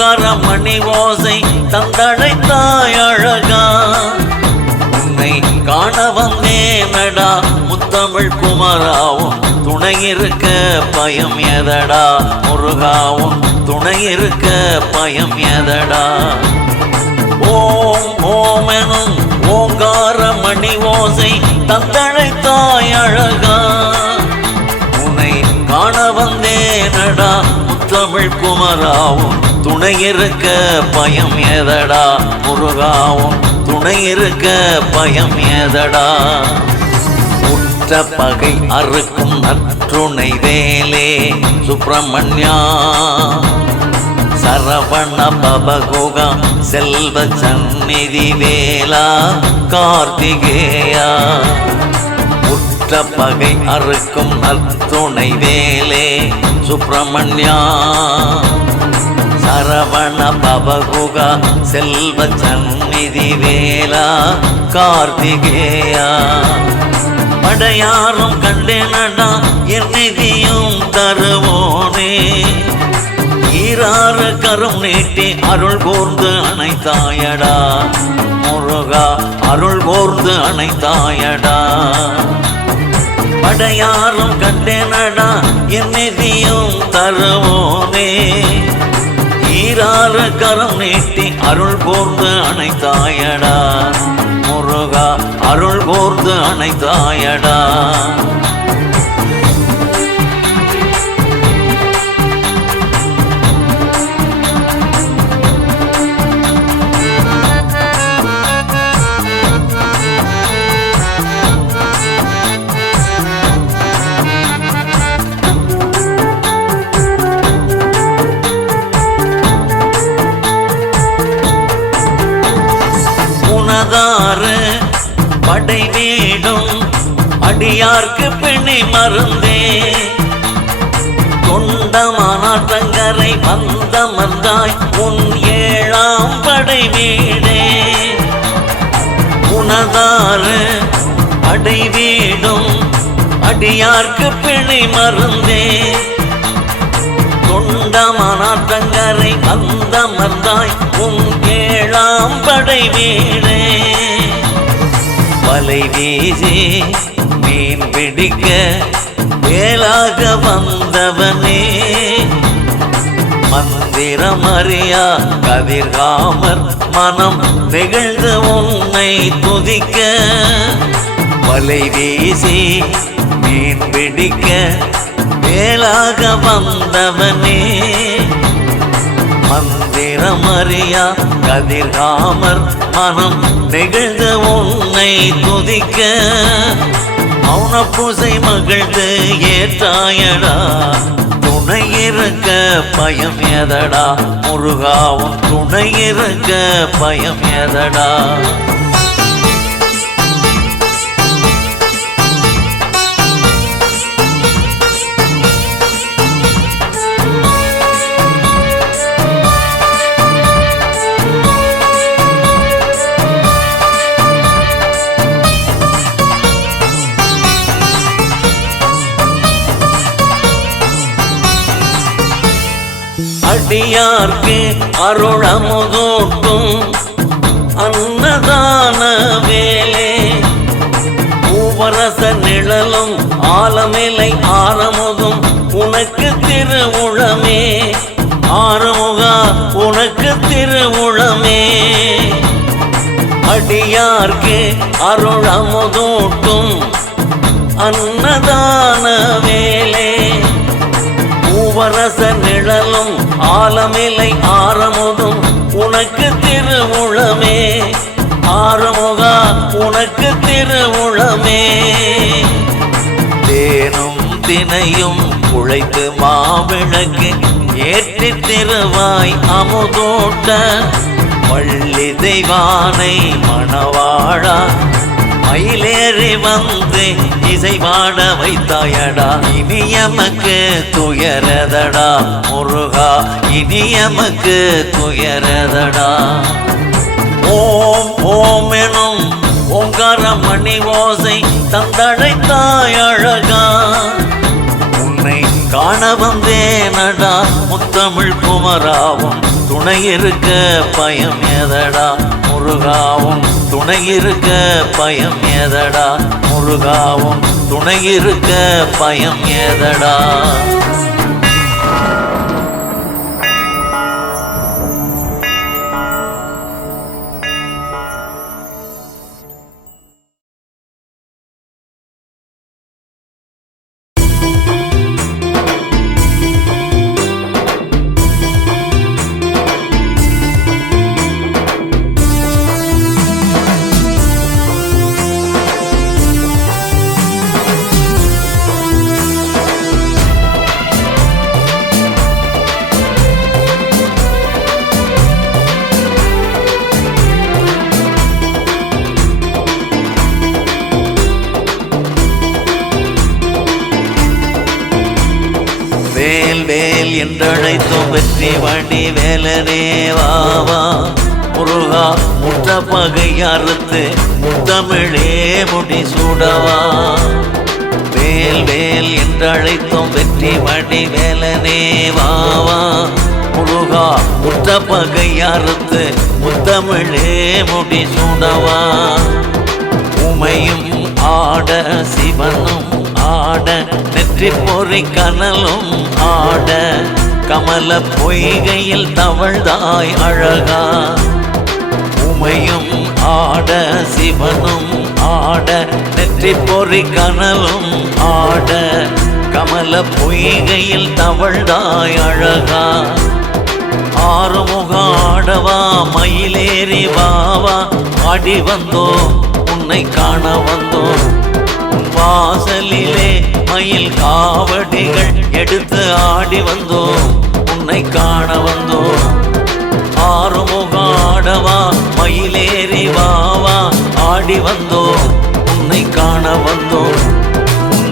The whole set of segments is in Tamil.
ஓங்கார மணி ஓசை தந்தழைத்தாய் அழகா. உன்னை காண வந்தேனடா முத்தமிழ் குமராவும் துணை இருக்க பயம் எதடா முருகாவும் துணை இருக்க பயம் எதடா. ஓம் ஓம் எனும் ஓங்கார மணி ஓசை தந்தழைத்தாய் அழகா. உன்னை காண வந்தேனடா முத்தமிழ் குமராவும் துணை இருக்க பயம் எதடா முருகாவும் துணை இருக்க பயம் எதடா. உற்ற பகை அறுக்கும் நற்றுணை வேலே சுப்பிரமணியா. சரவண பபகுகா செல்வ சந்நிதி வேலா கார்த்திகேயா. உற்ற பகை அறுக்கும் நற்றுணை வேலே சுப்பிரமணியா. சரவண பபகுகா செல்வ சந்நிதி வேலா கார்த்திகேயா. படையாரும் கண்டேனடா என் நிதியும் தருவோனே. ஈராறு கரம் நீட்டி அருள் கூர்ந்து அணைத்தாயடா முருகா அருள் கூர்ந்து அணைத்தாயடா. படையாரும் கண்டேனடா என் நிதியும் தருவோனே. ஈராறு கரம் நீட்டி அருள் கூர்ந்து அணைத்தாயடா முருகா அருள் கூர்ந்து அணைத்தாயடா. படை வீடும் அடியார்க்கு பிணி மருந்தே. கொண்டமானாற்றங்கரை வந்தமர்ந்தாய் உன் ஏழாம் படை வீடே. உனதாறு படை வீடும் அடியார்க்கு பிணி மருந்தே. கொண்டமானாற்றங்கரை வந்தமர்ந்தாய் உன் ஏழாம் படை வீடே. வலை வீசி மீன் பிடிக்க வேலாக வந்தவனே. மந்திரம் அறியா கதிர்காமர் மனம் நெகிழ்ந்து உன்னை துதிக்க. வலை வீசி மீன் பிடிக்க வேலாக வந்தவனே. மந்திரம் அறியா கதிர்காமர் மனம் நெகிழ்ந்து உன்னை துதிக்க. மௌன பூசை மகிழ்ந்து ஏற்றாயடா துணை இருக்க பயம் எதடா முருகாவும் துணை இருக்க பயம் எதடா. அடியார்க்கு அருளமுதூட்டும் அன்னதான வேலே. பூவரச நிழலும் ஆலமிலை ஆரமுதும் உனக்கு திருவுளமே. ஆறுமுகா உனக்கு திருவுளமே. அடியார்க்கு அருளமுதூட்டும் அன்னதான வேலே. பூவரச நிழலும் ஆலமிலை ஆரமுதும் உனக்கு திருவுளமே. ஆறுமுகா உனக்கு திருவுளமே. தேனும் தினையும் குழைத்து மாவிளக்கு ஏற்றி திருவாய் அமுதூட்ட. வள்ளி தெய்வானை மணவாழா மயிலேறி வந்து இசை பாட வைத்தாயடா. இனி எமக்கு துயரதடா முருகா இனி எமக்கு துயரதடா. ஓம் ஓம் எனும் ஓங்கார மணி ஓசை தந்தழைத்தாய் அழகா. உன்னை காண வந்தேனடா முத்தமிழ் குமராவும் துணை இருக்க பயம் ஏதடா முருகாவும் துணை இருக்க பயம் ஏதடா முருகாவும் துணை இருக்க பயம் ஏதடா. வேல் வேல் என்றழைத்தும் வெற்றி வண்டி வேலனே வாவா முருகா முற்ற பகை அறுத்து தமிழே முடி சூடவா. வேல் வேல் என்றழைத்தும் வெற்றி வண்டி வேலனே வாவா முருகா முற்ற பகை அறுத்து முத்தமிழே முடி சூடவா. உமையும் ஆட சிவனும் ஆட நெற்றி பொறி கனலும் ஆட கமல பொய்கையில் தவழ்தாய் அழகா. உமையும் ஆட சிவனும் ஆட நெற்றி பொறி கனலும் ஆட கமல பொய்கையில் தவழ்தாய் அழகா. ஆறுமுக ஆடவா மயிலேறி வாவா ஆடி வந்தோம் உன்னை காண வந்தோம். வாசலிலே மயில் காவடிகள் எடுத்து ஆடி வந்தோம் உன்னை காண வந்தோம். ஆறுமுக ஆடவா மயிலேறி வாவா ஆடி வந்தோம் உன்னை காண வந்தோம்.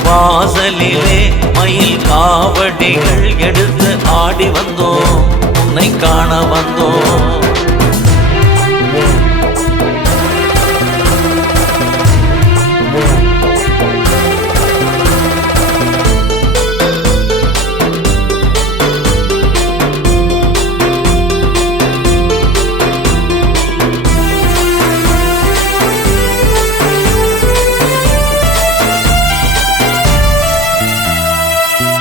வாசலிலே மயில் காவடிகள் எடுத்து ஆடி வந்தோம் உன்னை காண வந்தோம்.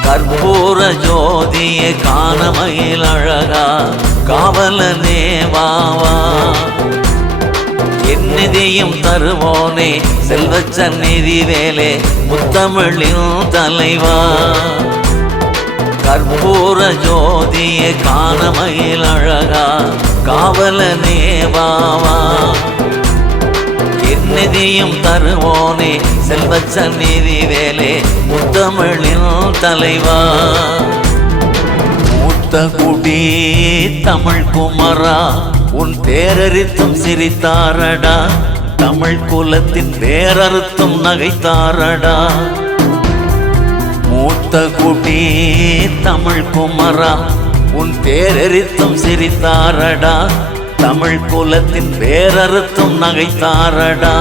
கற்பூர ஜோதியை காணமையில் அழகா காவலனே வாவா. என் நிதியும் தருவோனே செல்வச்சந்நிதி வேலே முத்தமிழின் தலைவா. கற்பூர ஜோதியை காணமையில் அழகா காவலனே வாவா. நிதியும் தருவோனே செல்வச்சந்நிதி வேலே முத்தமிழின் தலைவா. மூத்த குடி தமிழ் குமரா உன் தேரறித்தும் சிரித்தாரடா தமிழ் குலத்தின் பேரறுத்தும் நகைத்தாரடா. மூத்த குடி தமிழ் குமரா உன் தேரறித்தும் சிரித்தாரடா தமிழ் குலத்தின் பேரறுத்தும் நகைத்தாரடா.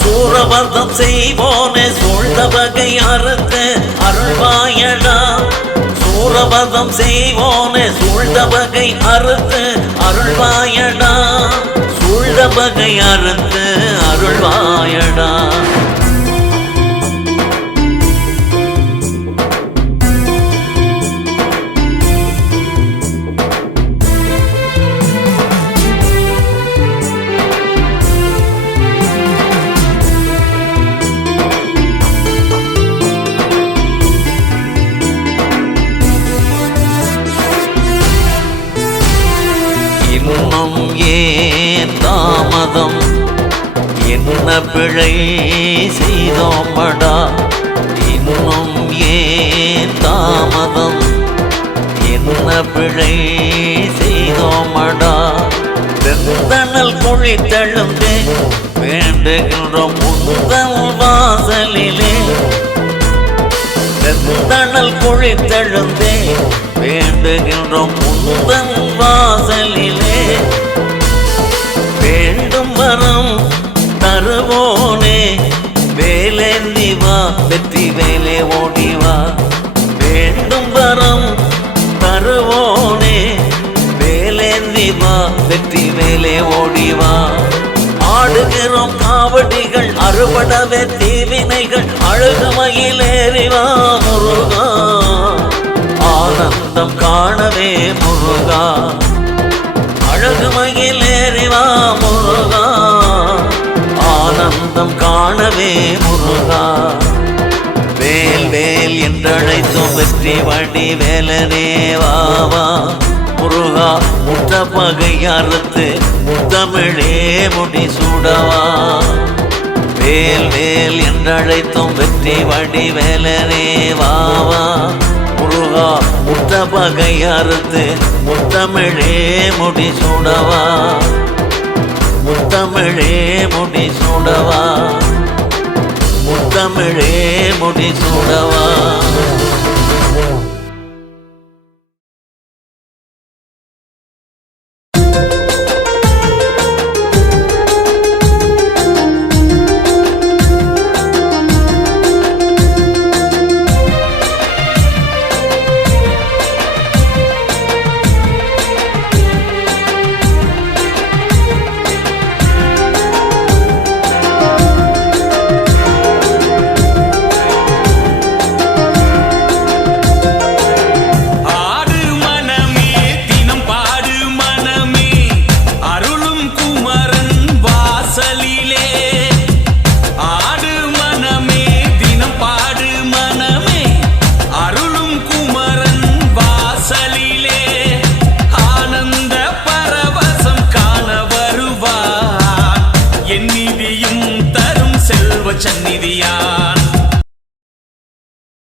சூரவதம் செய்வோனே சூழ்ந்த வகை அறுத்து அருள்வாயடா. சூரவதம் செய்வோனே சூழ்ந்த வகை அறுத்து அருள்வாயடா. சூழ்ந்த வகை அறுத்து அருள்வாயடா. இன்னும் ஏன் தாமதம் என்ன பிழை செய்தோமடா. இன்னும் ஏன் தாமதம் என்ன பிழை செய்தோமடா. வெந்தனல் குழித்தெழுந்தே வேண்டுகின்றோம் முந்தல் வாசலிலே. வெந்தனல் குழித்தெழுந்தே வேண்டுகின்றோம் முந்தல் வாசலிலே. வேண்டும் வரம் தருவோனே வேலேந்தி வா வெற்றி வேலே ஓடிவா. வேண்டும் வரம் தருவோனே வேலேந்தி வா, வெற்றி வேலே ஓடிவா. ஆடுகிறோம் காவடிகள் அறுபடவே தீவினைகள் அழுகுமையிலேறிவா முருகா. ஆனந்தம் காணவே முருகா, அழகுமையிலேறிவா முருகா. ஆனந்தம் காணவே முருகா. வேல் வேல் என்றழைத்தும் வெற்றி வடி வேலனே வாவா முருகா. முற்ற பகை அறுத்து முத்தமிழே முடி சூடவா. வேல் வேல் என்றழைத்தும் வெற்றி வடி வேலனே வாவா முருகா. முற்ற பகை அறுத்து முத்தமிழே முடி சூடவா. முத்தமிழே முடி சூடவா. முத்தமிழே முடி சூடவா. சந்நிதியா